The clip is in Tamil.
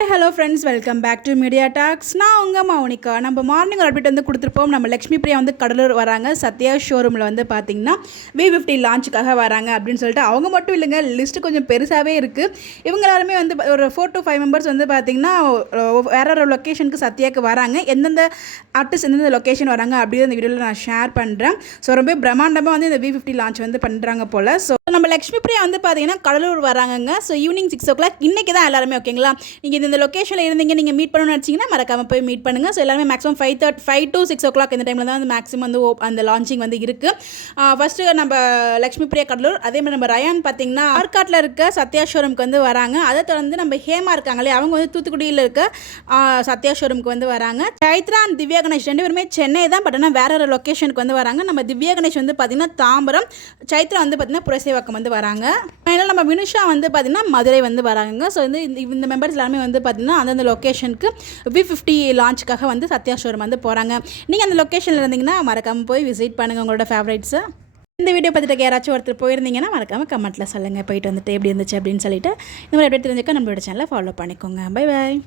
Hello friends, welcome back to Media Talks. நான் உங்கள் மௌனிகா. நம்ம மார்னிங் ஒரு அப்டேட் வந்து கொடுத்துருப்போம். நம்ம லக்ஷ்மி பிரியா வந்து கடலூர் வராங்க. சத்யா ஷோரூமில் வந்து பார்த்திங்கன்னா V50 லான்ச்சுக்காக வராங்க அப்படின்னு சொல்லிட்டு அவங்க மட்டும் இல்லைங்க, லிஸ்ட்டு கொஞ்சம் பெருசாகவே இருக்குது. இவங்க எல்லாருமே வந்து ஒரு 4 to 5 மெம்பர்ஸ் வந்து பார்த்திங்கன்னா வேற ஒரு லொக்கேஷனுக்கு சத்யாவுக்கு வராங்க. எந்தெந்த ஆர்டிஸ்ட் எந்தெந்த லொக்கேஷன் வராங்க அப்படின்னு இந்த வீடியோவில் நான் ஷேர் பண்ணுறேன். ஸோ ரொம்ப பிரம்மாண்டமாக வந்து இந்த V50 லான்ச் வந்து பண்ணுறாங்க போல். ஸோ நம்ம லக்ஷ்மி பிரியா வந்து பார்த்திங்கன்னா கடலூர் வராங்கங்க. ஸோ ஈவினிங் 6 o'clock இன்றைக்கி தான் எல்லாருமே, ஓகேங்களா? நீங்கள் இந்த லொக்கேஷனில் இருந்தீங்க, நீங்கள் மீட் பண்ணணும்னு நினச்சிங்கன்னா மறக்காமல் போய் மீட் பண்ணுங்கள். ஸோ எல்லாருமே மேக்ஸிமம் 5 to 6 o'clock இந்த டைமில் தான் வந்து மேக்ஸிமம் வந்து அந்த லான்ச்சிங் வந்து இருக்குது. ஃபஸ்ட்டு நம்ம லக்ஷ்மி பிரியா கடலூர், அதே மாதிரி நம்ம ரயான் பார்த்திங்கன்னா ஆர்காட்டில் இருக்க சத்யா ஷோரூமுக்கு வந்து வராங்க. அதை தொடர்ந்து நம்ம ஹேமா இருக்காங்களே, அவங்க வந்து தூத்துக்குடியில் இருக்க சத்யா ஷோரூமுக்கு வந்து வராங்க. சைத்ரா அண்ட் திவ்யா கணேஷ் 2 பேருமே சென்னை தான், பட் ஆனால் வேற ஒரு லொக்கேஷனுக்கு வந்து வராங்க. நம்ம திவ்யா கணேஷ் வந்து பார்த்திங்கன்னா தாம்பரம், சைத்ரா வந்து பார்த்திங்கன்னா புரசேவாக்கம் வந்து வராங்க. அதனால் நம்ம வினுஷா வந்து பார்த்திங்கன்னா மதுரை வந்து வராங்க. ஸோ வந்து இந்த மெம்பர்ஸ் எல்லாருமே வந்து பார்த்திங்கன்னா அந்தந்த லொக்கேஷனுக்கு V50 லான்ச்சுக்காக வந்து சத்யா ஷோரூம் வந்து போகிறாங்க. நீங்கள் அந்த லொக்கேஷனில் இருந்தீங்கன்னா மறக்காமல் போய் விசிட் பண்ணுங்கள் உங்களோட ஃபேவரேட்ஸை. இந்த வீடியோ பார்த்துட்டு யாராச்சும் ஒருத்தர் போயிருந்தீங்கன்னா மறக்காமல் கமெண்ட்டில் சொல்லுங்கள், போயிட்டு வந்துட்டு எப்படி இருந்துச்சு அப்படின்னு சொல்லிட்டு. இந்த மாதிரி எப்படி தெரிஞ்சுக்க நம்மளோட சேனலை ஃபாலோ பண்ணிக்கோங்க. Bye bye.